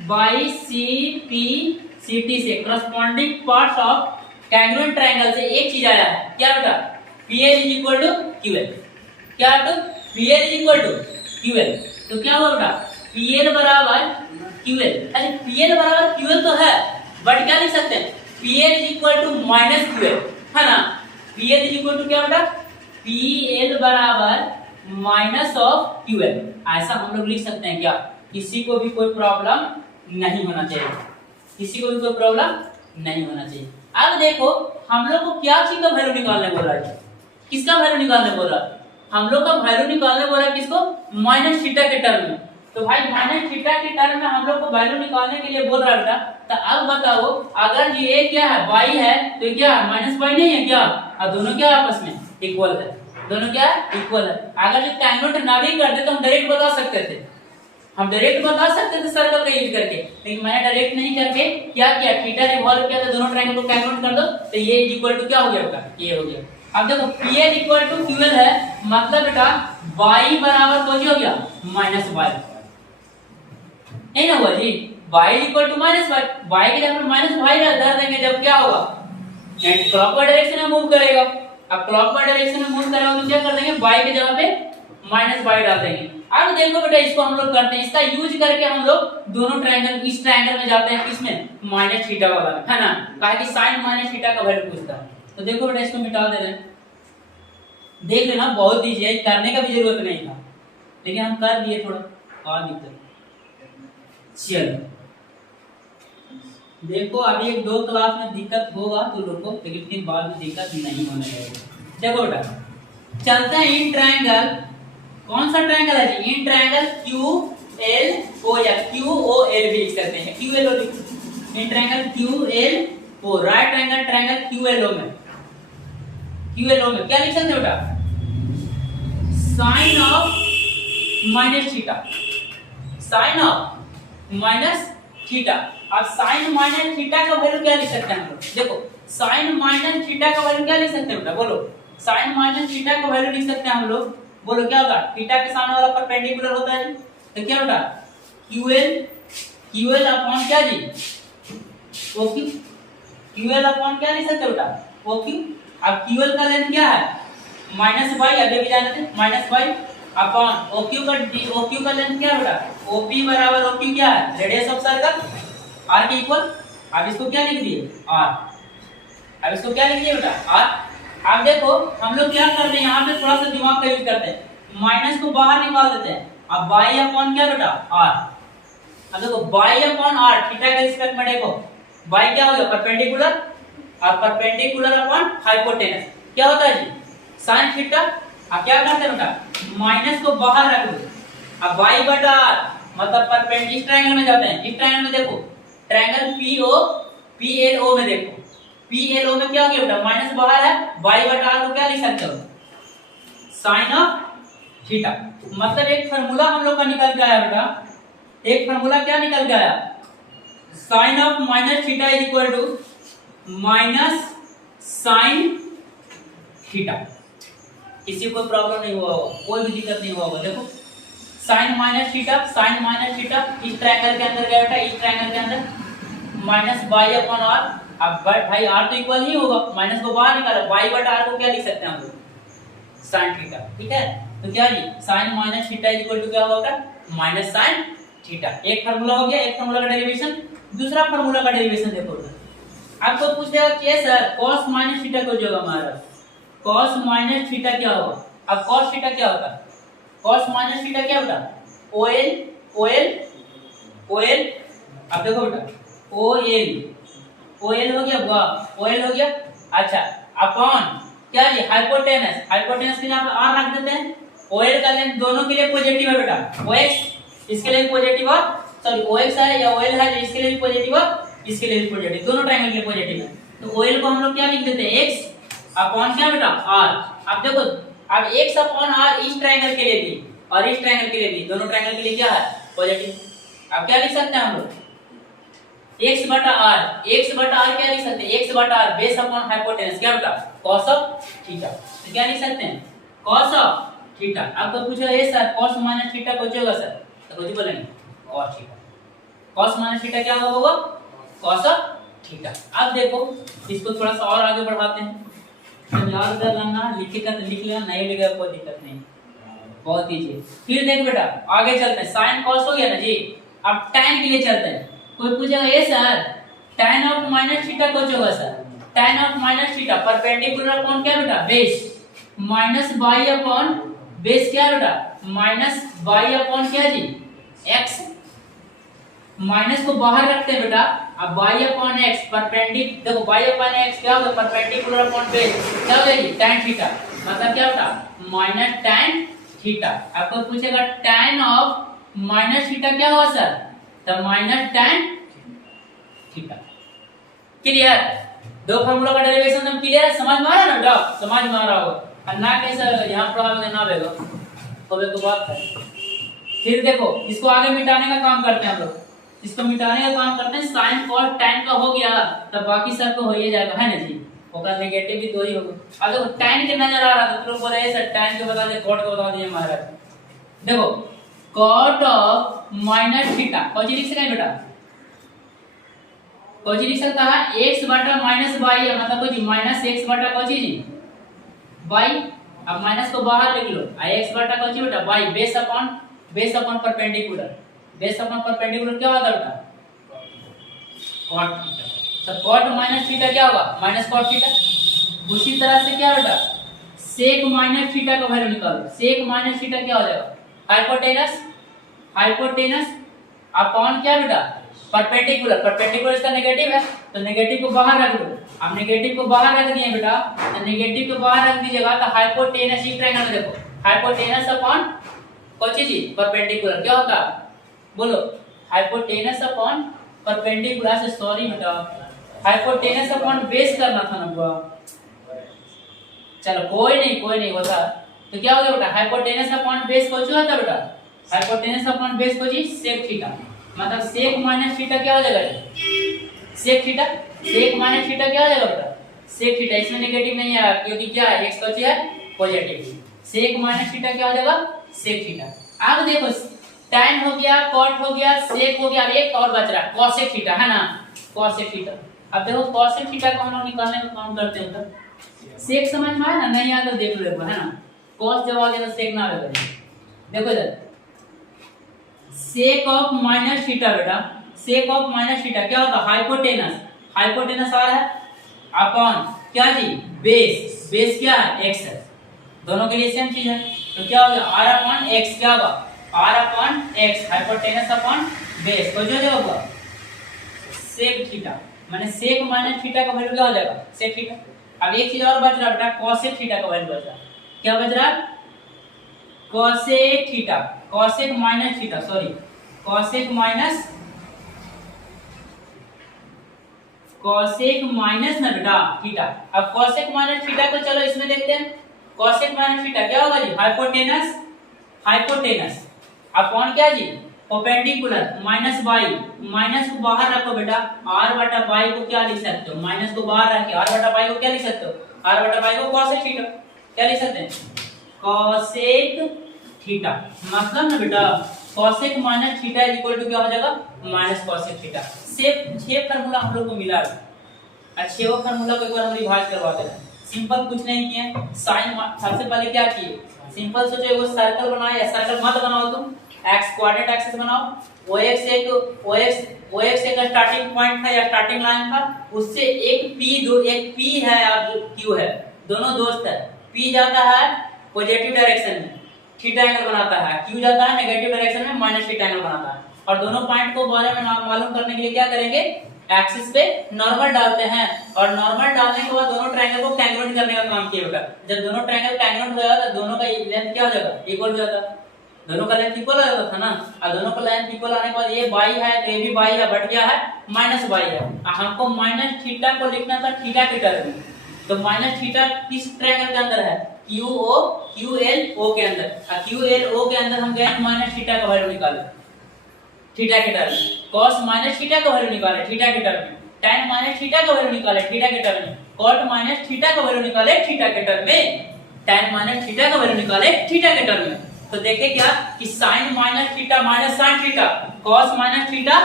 बाय सिंप्लिसिटी से corresponding parts of congruent triangle से एक चीज आया है क्या बेटा PL is equal to QL, क्या बेटा PL is equal to QL। तो क्या हुआ बेटा PL बराबर QL, अरे PL बराबर QL तो है, बट क्या लिख सकते हैं PL is equal to minus QL, है ना। PL इज इक्वल टू क्या बेटा PL बराबर माइनस ऑफ QL, ऐसा हम लोग लिख सकते हैं क्या, किसी को भी कोई प्रॉब्लम नहीं होना चाहिए, किसी को भी कोई प्रॉब्लम नहीं होना चाहिए। अब देखो हम लोग को क्या चीज का वैल्यू निकालने बोल रहा है, किसका वैल्यू निकालने बोल रहा है, हम लोग का वैल्यू निकालने बोल रहा है किसको, माइनस थीटा के टर्म में। तो भाई माइनस थीटा के टर्म में हम लोग को वैल्यू निकालने के लिए बोल रहा है बेटा। तो अब बताओ अगर ये क्या है y है तो क्या माइनस y नहीं है क्या, और दोनों क्या आपस में इक्वल है, दोनों क्या इक्वल है। अगर जो कैंग्रुएंट ना भी करते तो हम डायरेक्ट बता सकते थे, हम डायरेक्ट बता सकते थे सर्कल का यूज करके, लेकिन मैंने डायरेक्ट नहीं करके क्या किया, थीटा रिवॉल्व किया, तो दोनों ट्रायंगल को कैलकुलेट कर दो, तो ये इज इक्वल टू क्या हो गया आपका, ये हो गया। अब देखो PL इक्वल टू QL है, मतलब बेटा y बराबर तो हो गया माइनस y, नहीं ना हुआ जी, y equal to minus y, y के जगह पर माइनस y डाल देंगे, जब क्या होगा एंड क्लॉकवाइज डायरेक्शन में मूव करेगा। अब क्लॉकवाइज डायरेक्शन में मूव करेगा तो क्या कर देंगे, y के जगह पे माइनस y डाल देंगे। अब देखो बेटा इसको हम लोग करते हैं, इसका यूज करके हम लोग दोनों ट्रायंगल, इस ट्रायंगल में जाते हैं, किसमें, माइनस थीटा वाला में, है ना, कहा कि साइन माइनस थीटा का वैल्यू पूछता है। तो देखो बेटा इसको मिटा दे रहे हैं, देख लेना बहुत ईजी है, करने का भी जरूरत नहीं था, लेकिन हम कर दिए, थोड़ा और दिक्कत। चलो देखो अभी एक दो क्लास में दिक्कत होगा तो लोग को, लेकिन फिर बाद में दिक्कत नहीं होने लगेगी। देखो बेटा चलते हैं इन ट्रायंगल, कौन सा ट्रायंगल है जी, इन ट्रायंगल QLO या QOL भी लिख सकते हैं, QLO लिख, in triangle QLO, right angle triangle QLO में, QLO में क्या लिख सकते हैं बेटा, sine of minus theta, sine of minus theta. अब साइन माइनस थीटा का वैल्यू क्या लिख सकते हैं हम लोग, देखो साइन माइनस थीटा का वैल्यू क्या लिख सकते हैं बेटा, बोलो साइन माइनस थीटा का वैल्यू लिख सकते हैं हम लोग, बोलो क्या होगा, थीटा के सामने वाला परपेंडिकुलर होता है, तो क्या बेटा QL अपॉन क्या जी, OQ, QL अपॉन क्या लिख सकते हो बेटा, OQ। अब QL का लेंथ क्या है, माइनस y, अभी भी जाने थे, माइनस y अपॉन OQ का लेंथ क्या है बेटा, OP बराबर OQ क्या है, रेडियस ऑफ सर्कल, r के इक्वल। अब इसको क्या लिख दिए, r, अब इसको क्या लिख दिए बेटा, r। अब देखो हम लोग क्या करते हैं, यहाँ पे थोड़ा सा दिमाग का यूज करते हैं, माइनस को बाहर निकाल देते हैं, अब y अपॉन क्या बेटा, r। अब देखो y अपॉन r, थीटा के रिस्पेक्ट में देखो y क्या हो गया, परपेंडिकुलर, और परपेंडिकुलर अपॉन हाइपोटेनस क्या होता है जी, साइन थीटा। अब क्या करते हैं बेटा, माइनस को बाहर रख दो, अब y बटा r, मतलब परपेंडिकुलर, इस ट्रायंगल में जाते हैं, इस ट्रायंगल में देखो, ट्रायंगल PLO में देखो, PLO में क्या हो गया बेटा, माइनस बाहर है, y बटा r को क्या लिख सकते हो, साइन ऑफ थीटा। मतलब एक फार्मूला हम लोग का निकल के आया बेटा, एक फार्मूला क्या निकल के आया, sine of minus theta is equal to minus sine theta. किसी को प्रॉब्लम नहीं हुआ होगा, कोई भी दिक्कत नहीं हुआ होगा। देखो sine minus theta, sine minus theta इस ट्रायंगल के अंदर गया बेटा, इस ट्रायंगल के अंदर माइनस y अपॉन r। अब भाई r तो इक्वल ही होगा, माइनस को बाहर निकाला, y बटा r को क्या लिख सकते हैं हम लोग, साइन थीटा। ठीक है, तो क्या जी sine minus theta is equal to क्या होगा, माइनस साइन थीटा। एक फार्मूला हो गया, एक फार्मूला का डेरिवेशन। दूसरा फार्मूला का डेरिवेशन देखो, आपको पूछ देगा कि सर cos माइनस थीटा को जो हमारा cos माइनस थीटा क्या होगा। अब cos थीटा क्या होता है, cos माइनस थीटा क्या होता है, OL। अब देखो बेटा OL हो गया, वाह OL हो गया। अच्छा अपॉन क्या ये हाइपोटेनस, हाइपोटेनस के यहाँ पर r रख देते हैं। OL का लेंथ दोनों के लिए पॉजिटिव है बेटा, OX इसके लिए पॉजिटिव है, सॉरी OX है या OL है, इसके लिए भी पॉजिटिव है, इसके लिए भी पॉजिटिव, दोनों ट्रायंगल के लिए पॉजिटिव है। तो OL को हम लोग क्या लिख देते हैं, x अपॉन क्या बेटा r। अब देखो अब x अपॉन r इस ट्रायंगल के लिए भी और इस ट्रायंगल के लिए भी, दोनों ट्रायंगल के लिए क्या है, पॉजिटिव। अब क्या लिख सकते हैं हम लोग, x बटा r क्या लिख सकते हैं, x बटा r बेस अपॉन हाइपोटेनस क्या बेटा, cos ऑफ थीटा। तो क्या लिख सकते हैं, cos ऑफ थीटा। आपको पूछा ये सर cos माइनस थीटा कुछ होगा सर, तो कुछ बोलेंगे और थीटा, cos माइनस थीटा क्या होगा, cos ऑफ थीटा। अब देखो इसको थोड़ा सा और आगे बढ़ाते हैं, याद कर लेना, लिखेगा तो लिख लेना, नहीं लिखेगा कोई दिक्कत नहीं, बहुत इजी है। फिर देख बेटा आगे चलते हैं, साइन cos हो गया ना जी। अब tan के लिए चलते हैं। कोई पूछेगा ये sir tan of minus theta कुछ होगा sir, tan of minus theta perpendicular upon क्या बेटा, base minus y upon base क्या बेटा, माइनस y अपॉन क्या जी, x। माइनस को बाहर रखते हैं बेटा, अब y अपॉन x परपेंडिकुलर, देखो y अपॉन x क्या होगा, परपेंडिकुलर अपॉन बेस क्या हो जाएगी, tan थीटा। मतलब क्या बेटा, माइनस tan थीटा। आपको पूछेगा tan ऑफ माइनस थीटा क्या होगा सर, तो माइनस tan थीटा। क्लियर, दो फार्मूला का डेरिवेशन हम क्लियर है, समझ में आ रहा है ना बेटा, समझ में आ रहा होगा। और ना कैसे यहाँ पढ़ा ना बेगो तो बात है। फिर देखो इसको आगे मिटाने का काम करते हैं हम लोग, इसको मिटाने का काम करते हैं। साइन कॉस tan का हो गया तब बाकी सब तो हो ही जाएगा, है ना जी। होगा नेगेटिव भी तो ही होगा। अगर tan के नजर आ रहा था तो लोग बोले सर tan के बता दे, cot के बता दीजिए महाराज। देखो cot ऑफ माइनस थीटा कौन सी लिख सकते हैं बेटा, कौन सी लिख सकता है x बटा माइनस y, मतलब कोई माइनस x बटा कौन सी जी y। अब माइनस को बाहर लिख लो, x बटा कौन सी बेटा y, base upon perpendicular, base upon perpendicular क्या होगा बेटा cot थीटा। तो cot माइनस थीटा क्या होगा माइनस cot थीटा। उसी तरह से क्या बेटा sec माइनस थीटा का वैल्यू निकालो, sec माइनस थीटा क्या हो जाएगा हाइपोटेनस अपॉन क्या बेटा परपेंडिकुलर, परपेंडिकुलर इसका नेगेटिव है तो नेगेटिव को बाहर रख दो। अब नेगेटिव को बाहर रख दिए बेटा, तो नेगेटिव को बाहर रख दीजिएगा तो हाइपोटेनस इस ट्रायंगल में देखो हाइपोटेनस अपॉन कौन सी जी परपेंडिकुलर क्या होता बोलो, हाइपोटेनस अपॉन परपेंडिकुलर से सॉरी बेटा हाइपोटेनस अपॉन बेस करना था ना बुआ, चलो कोई नहीं होता। तो क्या हो गया बेटा हाइपोटेनस अपॉन बेस को जो होता बेटा हाइपोटेनस अपॉन बेस को जी सेक थीटा, मतलब सेक माइनस थीटा क्या हो जाएगा sec theta, sec minus theta क्या हो जाएगा बेटा सेक थीटा। इसमें नेगेटिव नहीं आया क्योंकि क्या है x कौन सी है पॉजिटिव, सेक माइनस थीटा क्या हो जाएगा सेक थीटा। अब देखो tan हो गया cot हो गया सेक हो गया, अब एक और बच रहा है cosec थीटा, है ना cosec थीटा। अब देखो cosec थीटा को हम लोग निकालने का काम करते हैं तो सेक समझ में आया ना, नहीं आया तो देख लो एक बार, है ना cos जब आ गया तो सेक ना आएगा। देखो इधर सेक ऑफ माइनस थीटा बेटा, सेक ऑफ माइनस थीटा क्या होगा हाइपोटेनस, हाइपोटेनस आ रहा है अपॉन क्या जी बेस, बेस क्या है x है, दोनों के लिए सेम चीज है तो क्या हो गया r अपॉन x क्या होगा r upon x hypotenuse upon base को जो होगा सेक थीटा, माने सेक माइनस थीटा का वैल्यू क्या हो जाएगा सेक थीटा। अब एक चीज और बच रहा बेटा cosec थीटा का वैल्यू बच रहा, क्या बच रहा cosec theta, cosec minus theta sorry cosec minus ना बेटा थीटा। अब cosec माइनस थीटा को चलो इसमें देखते हैं, cosec माइनस थीटा क्या होगा जी हाइपोटेनस, हाइपोटेनस अपॉन क्या जी परपेंडिकुलर माइनस y, माइनस को बाहर रखो बेटा r बटा y को क्या लिख सकते हो माइनस को बाहर रख के r बटा y को क्या लिख सकते हो r बटा y को cosec थीटा क्या लिख सकते हैं cosec थीटा, मतलब ना बेटा cosec minus theta is equal to क्या हो जाएगा माइनस cosec थीटा। छह फार्मूला हम लोग को मिला है, अच्छे वो फार्मूला को एक बार हम रिवाइज करवाते हैं। सिंपल कुछ नहीं किए, साइन सबसे पहले क्या किए सिंपल सोचो वो सर्कल बनाया, या सर्कल मत बनाओ तुम x क्वाड्रेंट एक्सिस बनाओ, OX एक स्टार्टिंग पॉइंट था या स्टार्टिंग लाइन था, उससे एक P है और Q है, दोनों दोस्त है। P जाता है पॉजिटिव डायरेक्शन में थीटा एंगल बनाता है, Q जाता है नेगेटिव डायरेक्शन में माइनस थीटा एंगल बनाता है। और दोनों पॉइंट को बारे में मालूम करने के लिए क्या करेंगे एक्सिस पे नॉर्मल डालते हैं, और नॉर्मल डालने के बाद दोनों ट्रायंगल को कैंगुलेट करने का काम किया होगा। जब दोनों ट्रायंगल कैंगुलेट हो जाता तो दोनों का लेंथ क्या हो जाएगा इक्वल हो जाता, दोनों का लेंथ इक्वल हो जाता था ना। और दोनों का लेंथ इक्वल आने के बाद ये y है तो ये भी y है, बट क्या है माइनस y है। हमको माइनस थीटा को लिखना था थीटा के टर्म में, तो माइनस थीटा किस ट्रायंगल के अंदर है QLO के अंदर, और QLO के अंदर हम गए माइनस थीटा का वैल्यू निकाले थीटा के टर्म में, cos माइनस थीटा का वैल्यू निकाले थीटा के टर्म में, tan माइनस थीटा का वैल्यू निकाले थीटा के टर्म में, cot माइनस थीटा का वैल्यू निकाले थीटा के टर्म में, tan माइनस थीटा का वैल्यू निकाले थीटा के टर्म में। तो देखे क्या कि sin minus theta minus sin theta, cos minus theta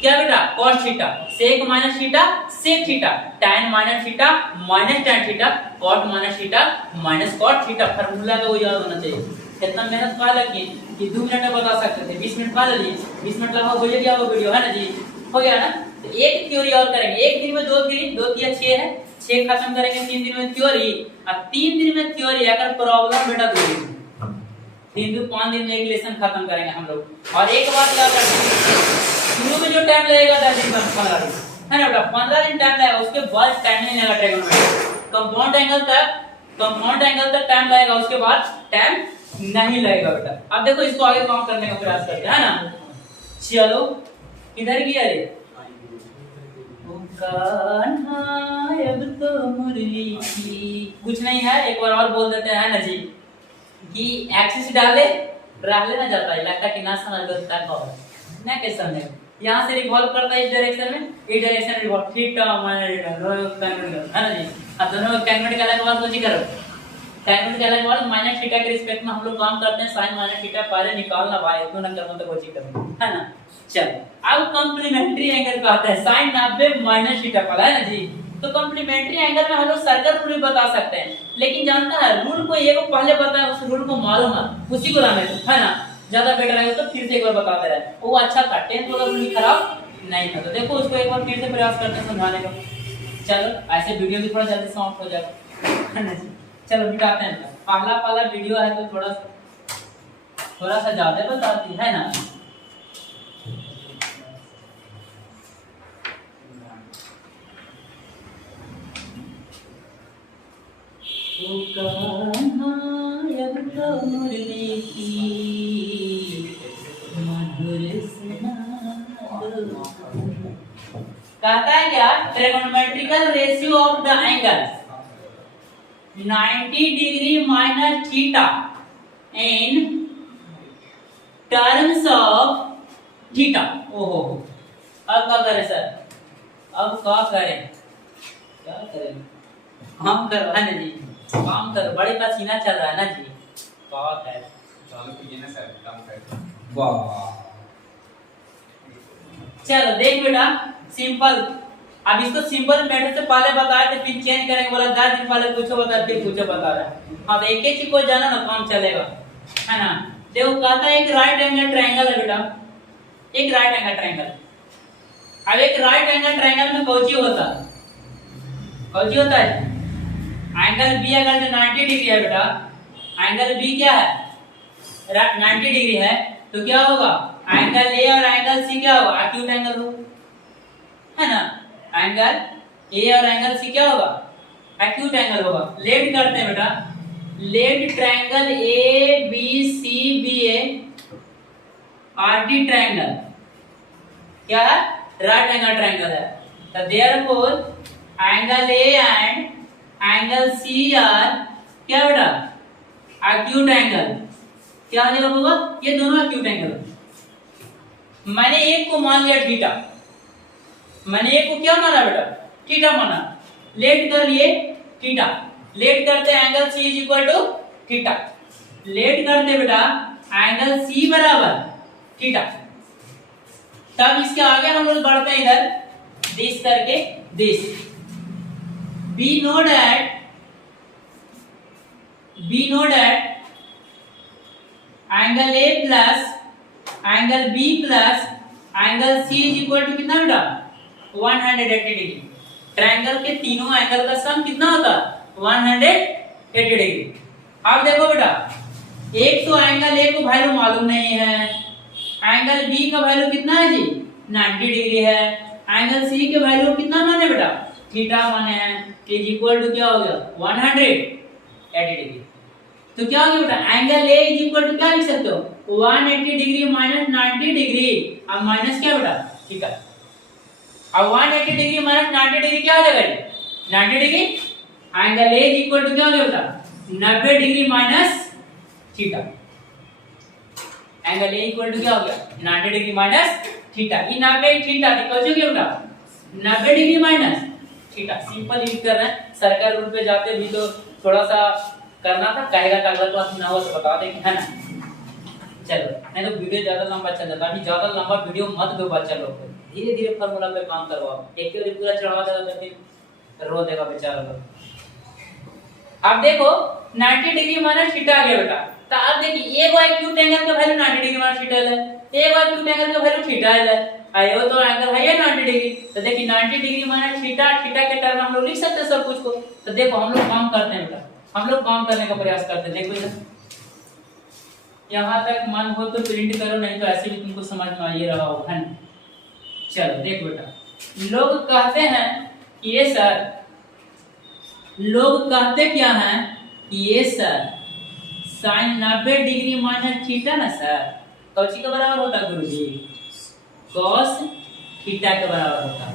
क्या बेटा cos theta, sec minus theta sec theta, tan minus theta minus tan theta, cot minus theta minus cot theta. Formula का वो याद होना चाहिए। कितना मेहनत पा लगी कि 2 मिनट में बता सकते थे, 20 मिनट पा लिए, 20 मिनट लगभग हो गया वो वीडियो, है ना जी, हो गया ना। तो एक थ्योरी और करेंगे, एक दिन में 2 थ्योरी, 2 किया 6 है, 6 खत्म करेंगे 3 दिन में थ्योरी, और 3 दिन में थ्योरी अगर प्रॉब्लम बेटा 2 दिन 3 दिन 5 दिन में एक लेसन खत्म करेंगे हम लोग। और एक बात याद रखिए शुरू में जो टाइम लगेगा 10 दिन 15 दिन है ना बेटा, 15 दिन टाइम लगेगा, उसके बाद टाइम नहीं लगेगा ट्रायंगल कंपाउंड एंगल तक टाइम लगेगा, उसके बाद टाइम नहीं लगेगा बेटा। अब देखो इसको आगे काम करने का प्रयास करते हैं, है ना। चलो किधर गया रे अब तो मुरली की, कुछ नहीं है, एक बार और बोल देते हैं ना जी कि एक्सिस डाले रहले ना जाता है, लगता कि ना समझ लो क्या कहो ना के समझे। यहाँ से रिवॉल्व करता है इस डायरेक्शन में, इस डायरेक्शन में रिवॉल्व थीटा माइनस दोनों कन्वर्ट है ना जी। अब दोनों कन्वर्ट करने के बाद कुछ करो, कन्वर्ट करने के बाद माइनस थीटा के रिस्पेक्ट में हम लोग काम करते हैं, साइन माइनस थीटा पहले निकालना भाई, इतना ना करना तो कुछ करो है ना। चल अब कॉम्प्लीमेंट्री एंगल का आता है साइन 90 माइनस थीटा पता है ना जी। तो कॉम्प्लीमेंट्री एंगल में हम लोग सर्कल रूल भी बता सकते हैं, लेकिन जानता है रूल को ये को पहले बताया, उस रूल को मालूम है उसी को लाने दो है ना, ज्यादा बेटर रहेगा। तो फिर से एक बार बता दे रहा है वो अच्छा था, 10th वाला रूल खराब नहीं था। तो देखो उसको एक बार फिर से प्रयास करते हैं समझाने का। चलो ऐसे वीडियो भी थोड़ा जल्दी समाप्त हो जाएगा है ना जी। चलो बिठाते हैं, पहला वीडियो है तो थोड़ा सा ज्यादा बताती है ना। कहता है क्या, trigonometrical ratio of the angles 90 degree minus theta in terms of theta. ओहो अब क्या करें सर, अब क्या करें, क्या करें हम कर है ना जी, काम कर, बड़ी पसीना चल रहा है ना जी, बहुत है चालू कीजिए ना सर, काम कर। वाह चलो देख बेटा सिंपल, अब इसको सिंपल मेथड से पहले बताया तो फिर चेंज करेंगे, बोला 10 दिन पहले पूछो बता, फिर पूछो बता रहा। अब एक एक चीज को जाना ना काम चलेगा है ना। देखो कहता है एक राइट एंगल ट्रायंगल है बेटा, एक राइट एंगल ट्रायंगल। अब एक राइट एंगल ट्रायंगल में कौची होता है, कौची होता है एंगल बी अगर जो 90 डिग्री है बेटा, एंगल बी क्या है 90 डिग्री है, तो क्या होगा एंगल ए और एंगल सी क्या होगा एक्यूट एंगल होगा है ना। एंगल ए और एंगल सी क्या होगा एक्यूट एंगल होगा। लेट करते हैं बेटा, let triangle A B C B A R D triangle क्या है राइट एंगल ट्रायंगल है। तो therefore angle A and angle C are क्या बेटा एक्यूट एंगल, क्या हो जाएगा, ये दोनों एक्यूट एंगल। मैंने एक को मान लिया थीटा, मैंने एक को क्या माना बेटा थीटा माना, लेट कर लिए थीटा, लेट करते angle C is equal to theta, let करते बेटा एंगल सी बराबर थीटा। तब इसके आगे हम लोग बढ़ते हैं इधर दिस करके, this be noted angle A plus angle B plus angle C is equal to कितना बेटा 180 डिग्री। ट्रायंगल के तीनों एंगल का सम कितना होता है 180 डिग्री। अब देखो बेटा एक तो एंगल ए को वैल्यू मालूम नहीं है, एंगल बी का वैल्यू कितना है जी 90 डिग्री है, एंगल सी के वैल्यू कितना माने बेटा थीटा माने हैं, इज इक्वल टू क्या हो गया 180 डिग्री। तो क्या हो गया बेटा angle A is equal to क्या लिख सकते हो 180 डिग्री माइनस 90 डिग्री, अब माइनस क्या बेटा थीटा। अब 180 डिग्री माइनस 90 डिग्री क्या हो जाएगा 90 degree, angle A is equal to क्या हो गया बेटा 90 degree minus theta. Angle A equal to क्या हो गया 90 डिग्री माइनस थीटा। ये 90 थीटा निकल जो बेटा 90 degree minus theta. Simple use कर रहे हैं, सर्कल रूल पे जाते भी तो थोड़ा सा करना था, कहेगा तो अगला क्लास में हो तो बता देंगे है ना। चलो नहीं तो वीडियो ज्यादा लंबा चल जाता, अभी ज्यादा लंबा वीडियो मत दो बच्चा लोग को, धीरे धीरे फार्मूला पे काम करवाओ, एक ही पूरा चढ़ा देगा तो फिर रो देगा बेचारा लोग। अब देखो 90 डिग्री माइनस थीटा आ गया बेटा, तो अब देखिए एक एक्यूट एंगल का वैल्यू 90 डिग्री माइनस थीटा है, एक एक्यूट एंगल का वैल्यू थीटा है, आयो तो एंगल है 90 डिग्री। तो देखिए 90 डिग्री माइनस थीटा, थीटा के टर्म हम लोग लिख सकते हैं सब कुछ को। तो देखो हम लोग काम करते हैं बेटा, हम लोग काम करने का प्रयास करते हैं। देखो यहाँ तक मन हो तो प्रिंट करो, नहीं तो ऐसे भी तुमको समझ में आ ही रहा होगा है ना। चलो देख बेटा लोग कहते हैं ये सर, लोग कहते क्या हैं ये sir sine 90 degree minus theta ना सर कौची के बराबर होता है गुरुजी cos थीटा के बराबर होता है।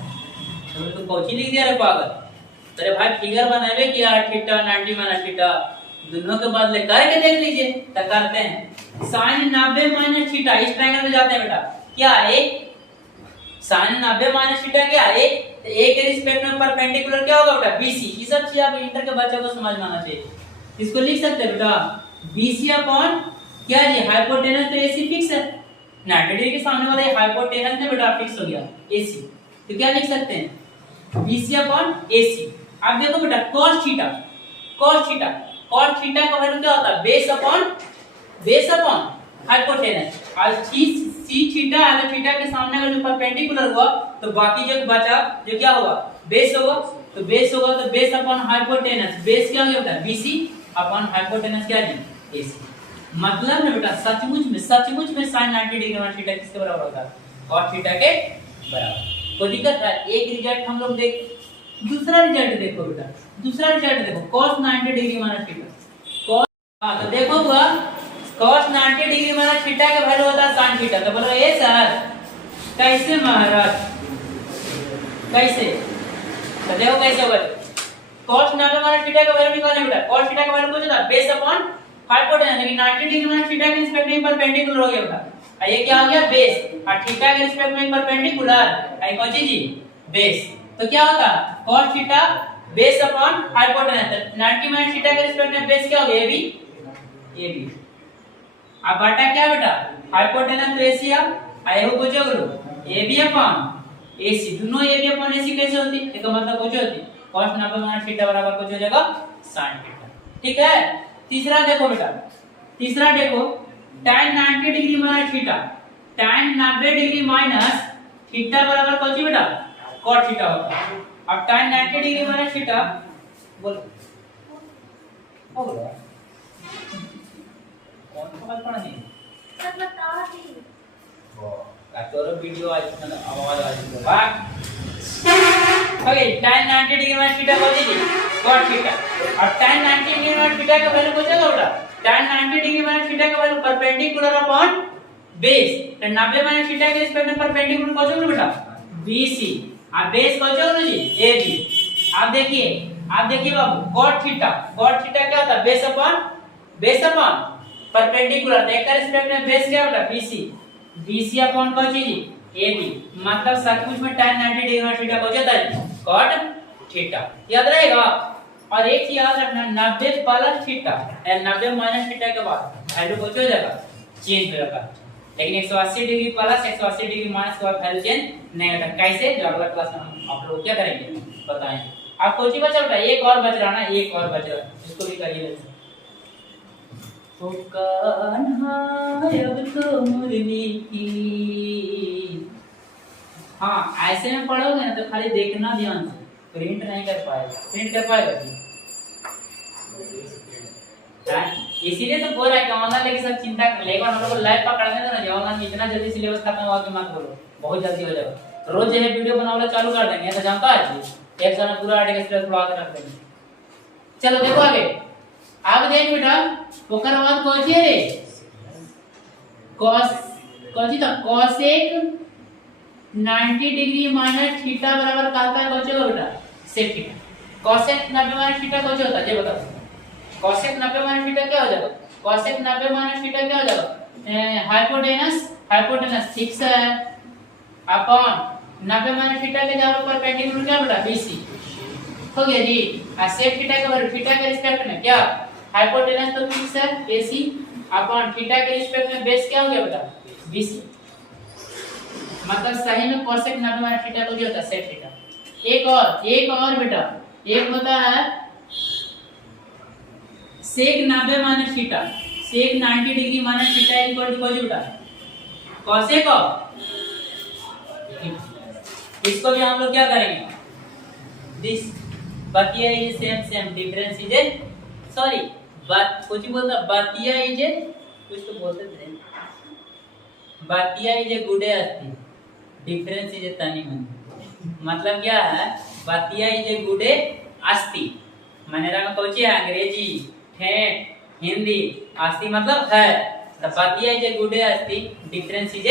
तो तो कौची लिख दिया रे पागल, अरे भाई फिगर बनावे कि यार थीटा 90 माइनस थीटा दोनों के बदले करके देख लीजिए। तो करते हैं साइन 90 माइनस थीटा इस ट्रायंगल में जाते हैं बेटा, क्या है साइन 90 माइनस थीटा क्या है, तो ए के रिस्पेक्ट में परपेंडिकुलर क्या होगा बेटा बीसी। ये सब चीज आप इंटर के बच्चों को समझ में आना चाहिए। इसको लिख सकते हैं बेटा बीसी अपॉन क्या जी हाइपोटेनस, तो एसी फिक्स है 90 डिग्री के सामने वाला ये हाइपोटेनस में बेटा फिक्स हो गया एसी, तो क्या लिख सकते हैं बीसी अपॉन एसी। अब देखो बेटा cos थीटा, cos थीटा का वैल्यू क्या होता है बेस अपॉन हाइपोटेनस, और सी थीटा अगर थीटा के सामने अगर जो परपेंडिकुलर हुआ तो बाकी जो बचा जो क्या होगा बेस होगा, तो बेस अपॉन हाइपोटेनस, बेस क्या हो गया बेटा बीसी अपॉन हाइपोटेनस क्या जी एसी। मतलब है बेटा सचमुच में sin 90 डिग्री माइनस थीटा किसके बराबर होता है cos थीटा के बराबर। कोई दिक्कत है? एक रिजल्ट हम लोग देख, दूसरा रिजल्ट देखो बेटा, दूसरा रिजल्ट देखो cos 90 degree minus theta cos, हां तो देखो हुआ cos 90 डिग्री माइनस थीटा का वैल्यू होता है sin थीटा, तो बोलो ए सर कैसे महाराज कैसे, तो देखो कैसे होगा cos 90 माइनस थीटा का वैल्यू निकालना बेटा, cos थीटा का वैल्यू कुछ होता है बेस अपॉन हाइपोटेनस, लेकिन 90 डिग्री माइनस थीटा के रिस्पेक्ट में परपेंडिकुलर हो गया बेटा, ये क्या हो गया बेस, और थीटा के रिस्पेक्ट में परपेंडिकुलर है कौन सी जी बेस, तो क्या होगा cos theta base upon hypotenuse, 90 minus theta के रिस्पेक्ट में बेस क्या हो गया ए बी। अब बटा क्या बेटा हाइपोटेनस तो एसी, अब आए हो पूछो लो ए बी अपॉन एसी, दोनों ए बी अपॉन एसी कैसे होती, इसका मतलब कुछ होती cos 90 माइनस थीटा बराबर कुछ हो जाएगा sin थीटा। ठीक है, तीसरा देखो बेटा, तीसरा देखो tan 90 degree minus theta, tan 90 degree minus theta बराबर कौन सी बेटा cos थीटा होता है। अब tan 90 डिग्री माइनस थीटा बोलो बोलो कौन समझ पड़ा नहीं सब बता दी का तोरो वीडियो आज आवाज आ रही है वाह। Okay tan 90 degree minus theta कौन सी cos थीटा, अब tan 90 डिग्री माइनस थीटा का वैल्यू पूछेगा बेटा, tan 90 डिग्री माइनस थीटा का वैल्यू परपेंडिकुलर अपॉन बेस, तो 90 माइनस थीटा के रिस्पेक्ट में परपेंडिकुलर कौन सा होगा बेटा BC, अब बेस कौन सा होगा जी AB। आप देखिए बाबू cot थीटा क्या होता है बेस अपॉन परपेंडिकुलर, तो एक का रिस्पेक्ट में बेस क्या होता है BC अपॉन कौन सी जी AB, मतलब सचमुच में tan 90 डिग्री माइनस थीटा हो जाता है cot थीटा, याद रहेगा। और एक चीज याद रखना 90 प्लस थीटा और 90 माइनस थीटा के बाद वैल्यू कुछ हो जाएगा चेंज हो जाएगा, लेकिन 180 डिग्री प्लस 180 डिग्री माइनस के बाद वैल्यू चेंज नहीं होता। कैसे, जो अगला क्लास में हम आप लोग क्या करेंगे बताएंगे। आप कोई चीज बचा बेटा, एक और बच रहा ना, एक और बच रहा, इसको भी करिए। ओ कान्हा अब तो मुरली की, हाँ ऐसे में पढ़ोगे ना तो खाली देखना ध्यान से, प्रिंट नहीं कर पाएगा, प्रिंट कर पाएगा जी, इसीलिए तो बोल रहा है कि ऑनलाइन लेके सब चिंता कर लेगा, हम लोग को लाइव पकड़ने दो ना, जो ऑनलाइन इतना जल्दी सिलेबस खत्म हुआ कि मत बोलो, बहुत जल्दी हो जाएगा। रोज जो है वीडियो बनाना चालू कर देंगे, तो जानता है जी एक साल में पूरा आर्टिकल सिलेबस पढ़ा के रख देंगे। चलो देखो आगे देख बेटा, ओकर बाद कौन सी है कौन सी था cosec 90 डिग्री माइनस थीटा बराबर कहता है कौन सा बेटा sec theta, cosec 90 minus theta कौन सा होता है ये बताओ, cosec 90 माइनस थीटा क्या हो जाएगा, cosec 90 माइनस थीटा क्या हो जाएगा हाइपोटेनस 6 है अपॉन 90 माइनस थीटा के जगह पर परपेंडिकुलर क्या बेटा BC हो गया जी, और sec थीटा का वैल्यू थीटा के रिस्पेक्ट में क्या हाइपोटेनस तो फिक्स है AC अपॉन थीटा के रिस्पेक्ट में बेस क्या हो गया बेटा BC, मतलब सही में cosec 90 माइनस थीटा को जो होता है sec थीटा। एक और बेटा, एक होता है sec 90 minus theta, sec 90 degree minus theta equal to कौन बेटा cosec ऑफ, इसको भी हम लोग क्या करेंगे दिस, बतिया is same difference is sorry बात कुछ बोलता बतिया इज कुछ तो बोलते थे, बतिया इज गुडे अस्ति डिफरेंस इज तनी मन, मतलब क्या है बतिया इज गुडे अस्ति माने रहा कौन है अंग्रेजी ठेठ हिंदी अस्ति मतलब है, तो बतिया इज गुडे अस्ति डिफरेंस इज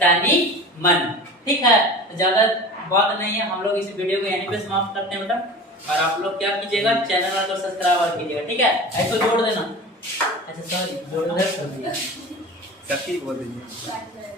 तनी मन। ठीक है, ज्यादा बात नहीं है, हम लोग इस वीडियो को यहीं पे समाप्त करते हैं बेटा, और आप लोग क्या कीजिएगा चैनल को सब्सक्राइब कीजिएगा। ठीक है, ऐसे जोड़ देना, अच्छा सॉरी जोड़ दे कथी बोल दीजिए